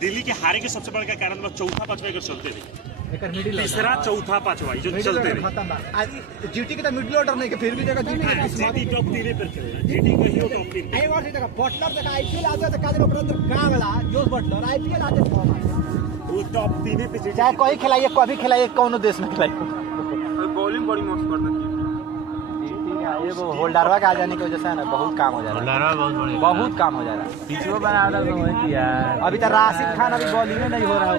दिल्ली के हारे के सबसे बड़ा कारण बस चौथा पांचवा एकर चलते रही, तीसरा चौथा पांचवा जो चलते रही। आज जीटी के तो मिडिल ऑर्डर नहीं के फिर भी देखा जीटी टॉप 3 पर खेले, जीटी कहियो टॉप 3 आई बार से देखा बटलर देखा आईपीएल आते तो काले ओकरा तो का वाला जोश बटलर आईपीएल आते तो वो टॉप 3 पे चाहे कोई खिलाइए कभी खिलाइए कौनो देश में खिलाइए। बॉलिंग बड़ी मस्त करता है ये वो होल्डरवा के आ जाने की वजह से ना बहुत काम हो जा रहा है, होल्डरवा बहुत काम हो जा रहा है। पिछवा बना रहा तो वही किया अभी तो राशिद खान अभी बॉलिंग में नहीं हो रहा है,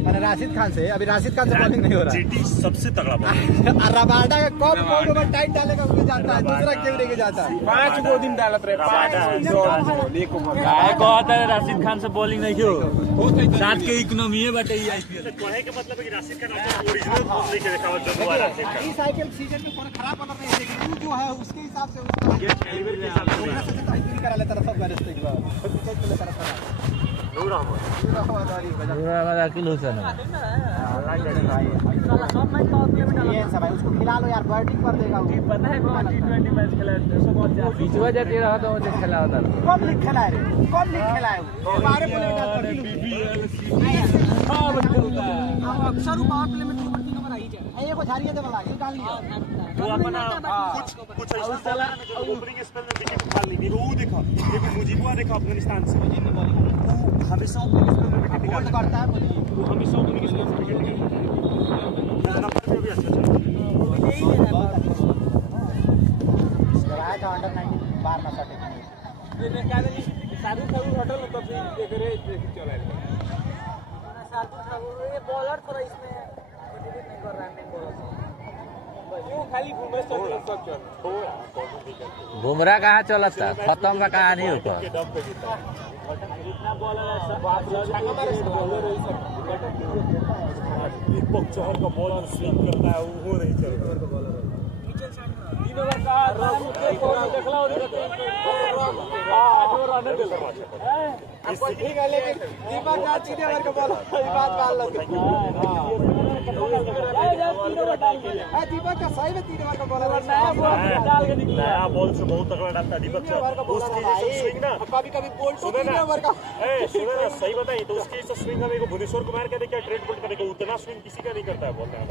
मैंने राशिद खान से अभी राशिद खान से बॉलिंग नहीं हो रहा है। जीटी सबसे तगड़ा बॉलर रबाडा का कब कौन ओवर टाइट डालेगा उसमें जाता है, दूसरा क्यों लेके जाता है। 5 गो दिन डालत रहे 5 राशिद खान से बॉलिंग नहीं क्यों साथ के इकोनॉमी है बटे आईपीएल कहे के मतलब है कि राशिद खान ओरिजिनल फॉर्म नहीं के दिखावा जो हुआ राशिद खान इस आईपीएल सीजन में थोड़ा खराब बॉलर नहीं है, लेकिन जो है उसके हिसाब से उसका करा लेता था सब बैलेंस पे अकील हुसैन ये सब है, उसको खिला लो यार, बैटिंग कर देगा वो। पता है कौन T20 मैच खेला है पिछवा जाती रहा था मुझे खेला होता कौन लीग खेला है रे, कौन लीग खेला है वो 12 बोले में डाल अक्सर वो पावर प्ले में 2 नंबर आई जाए ये को झाड़िए दे वाला ये डाल लिया वो अपना कुछ ऐसा चला ओपनिंग स्पेल में विकेट उठा ली वो देखा एक मुजीबुआ देखा अफगानिस्तान से हमेशा ओपनिंग स्पेल में विकेट होल्ड करता है बोलिए, वो हमेशा ओपनिंग स्पेल में विकेट निकालता है, नंबर पे भी अच्छा चल रहा है। था अंडर 19 बार ना सटे ये क्या नहीं साधु साधु होटल में तब देख रहे चला है साधु साधु ये बॉलर थोड़ा इसमें कंट्रीब्यूट नहीं कर रहा है, मेन बॉलर वो खाली घूमे सब चल बुमराह कहाँ चला था खत्म का कहानी होता इतना बॉलर है सब बॉलर है सब दीपक चहर का बॉलर स्विंग करता है वो नहीं चल रहा देखला ठीक है, लेकिन दीपक का सीधे ओवर का बॉलर बात मान लो दीपक का सही में 3 ओवर का बॉलर नया बॉल से बहुत तगड़ा डालता है दीपक चहर उसकी स्विंग ना कभी कभी बोल तो 3 ओवर का सुनो ना सही बताइए तो उसकी स्विंग हमें भुवनेश्वर कुमार का देखिए ट्रेड बोल्ट करेगा उतना स्विंग किसी का नहीं करता है बोलता है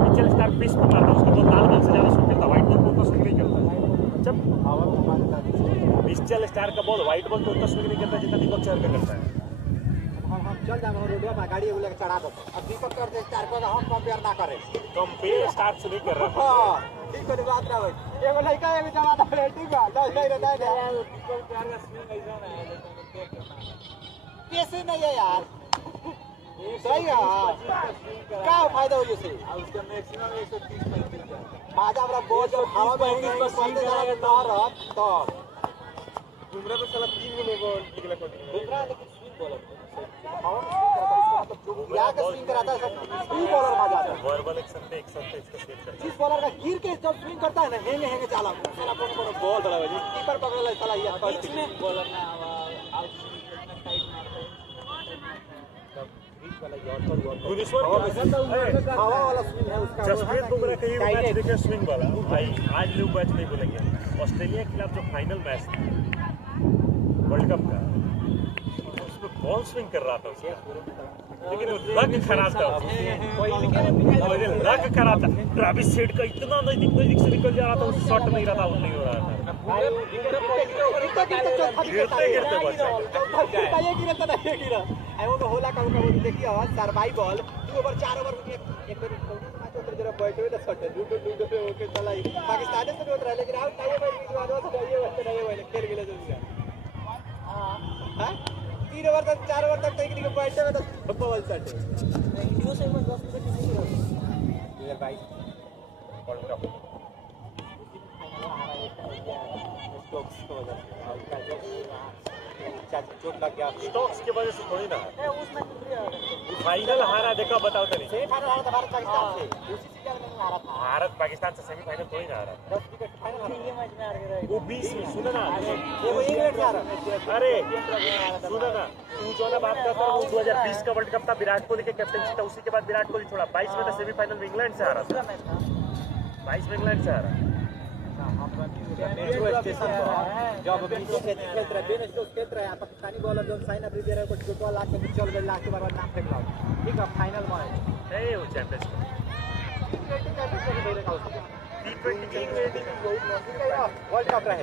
मिचेल स्टार्क पीस पर मारता है उसका तो लाल बॉल से ज्यादा स्विंग करता है व्हाइट बॉल को उतना स्विंग नहीं करता है जब मिचेल स्टार्क का बॉल व्हाइट बॉल को उतना स्विंग नहीं करता जितना दीपक चहर का करता है। हम चल जाएंगे रोडवा पर गाड़ी लेकर चढ़ा दो अब दीपक कर दे स्टार को हम कंपेयर ना करें कंपेयर स्टार्क से नहीं कर रहा हां ठीक है बात ना भाई एगो लड़का है भी जमाना है ठीक है नहीं नहीं नहीं दीपक प्यार का स्विंग ऐसा है कैसे नहीं है यार सही है क्या फायदा हो जैसे उसका मैक्सिमम 130 माजा हमरा बॉल जब हवा में होगी बस चलते जाएगा डर तो बुमराह तो साला 3 गो बॉल निकला बुमराह लेकिन स्विंग बॉलर हवा में स्विंग करता है इसका मतलब जो या का स्विंग कराता है सब स्विंग बॉलर माजा आता है वर्बल एक्शन पे इसका स्विंग करता जिस बॉलर का गिर के जब स्विंग करता है ना हेंगे हेंगे चाला साला कौन बॉल बड़ा भाई कीपर पकड़ ले साला ये बॉलर ना आउट टाइट मारता है भुवनेश्वर हवा वाला स्विंग है उसका जसप्रीत बुमराह कहीं मैच देखे स्विंग वाला भाई आज लोग मैच नहीं बोलेंगे ऑस्ट्रेलिया के खिलाफ जो फाइनल मैच था वर्ल्ड कप का उसमें बॉल स्विंग कर रहा था उसका लेकिन रग खराब था रग खराब था ट्रेविस हेड का इतना नजदीक से निकल जा रहा था उससे शॉट नहीं रहा था नहीं हो रहा था वो होला का देखिए सरवाई बॉल 2 ओवर 4 ओवर एक बार मैच उतर जरा बैठे हुए शॉट लूडो पे ओके चला पाकिस्तान से भी उतरा लेकिन आउट नहीं भाई बीच वाला से नहीं भाई खेल गेले जल्दी हां 3 ओवर तक 4 ओवर तक टेक्निक बैठे हुए तो बॉल शॉट वीडियो से 10 मिनट नहीं हो 2022 वर्ल्ड कप स्टॉक्स को चोट लग गया स्टॉक्स की वजह से थोड़ी ना उसमें फाइनल हारा देखा बताओ तरी सेमीफाइनल हारा था भारत पाकिस्तान से उसी सीजन में हारा था भारत पाकिस्तान से सेमीफाइनल थोड़ी ना हारा 10 विकेट फाइनल ये मैच में हार गए वो 20 में सुनो ना वो इंग्लैंड से हारा अरे सुनो ना तू जो ना बात करता है वो 2020 का वर्ल्ड कप था विराट कोहली के कैप्टनसी था उसी के बाद विराट कोहली छोड़ा 22 में तो सेमीफाइनल में इंग्लैंड से हारा था 22 में इंग्लैंड से हारा मेट्रो स्टेशन पर जब विश्व खेल रहे बेन स्टोक्स खेल रहे पाकिस्तानी बॉलर जो साइन अप दे रहे को टोटल लाख के चल गए लाख के बाद नाम फेंक रहा ठीक है फाइनल में ए हो चैंपियंस रेटिंग एपिसोड भेले का उसका T20 रेटिंग वर्ल्ड कप रहे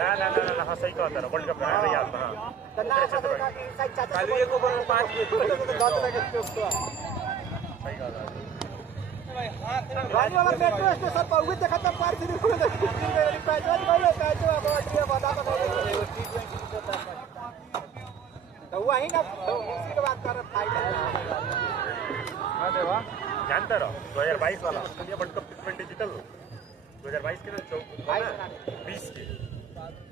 ना हाँ सही कहा था वर्ल्ड कप रहा याद हां तना का साइड चाचा खाली एक ओवर में 5 विकेट 10 रन के स्ट्रोक हुआ सही कहा था रानी वाला मेट्रो स्टेशन पर हुए देखा था पार से खुले मेरी पैसा बोले पैसा बहुत ये बता तो तो वही ना उसी के बात कर फाइनल हां देवा जानते रहो 2022 वाला ऑस्ट्रेलिया वर्ल्ड कप T20 जीतल 2022 के ना 20 के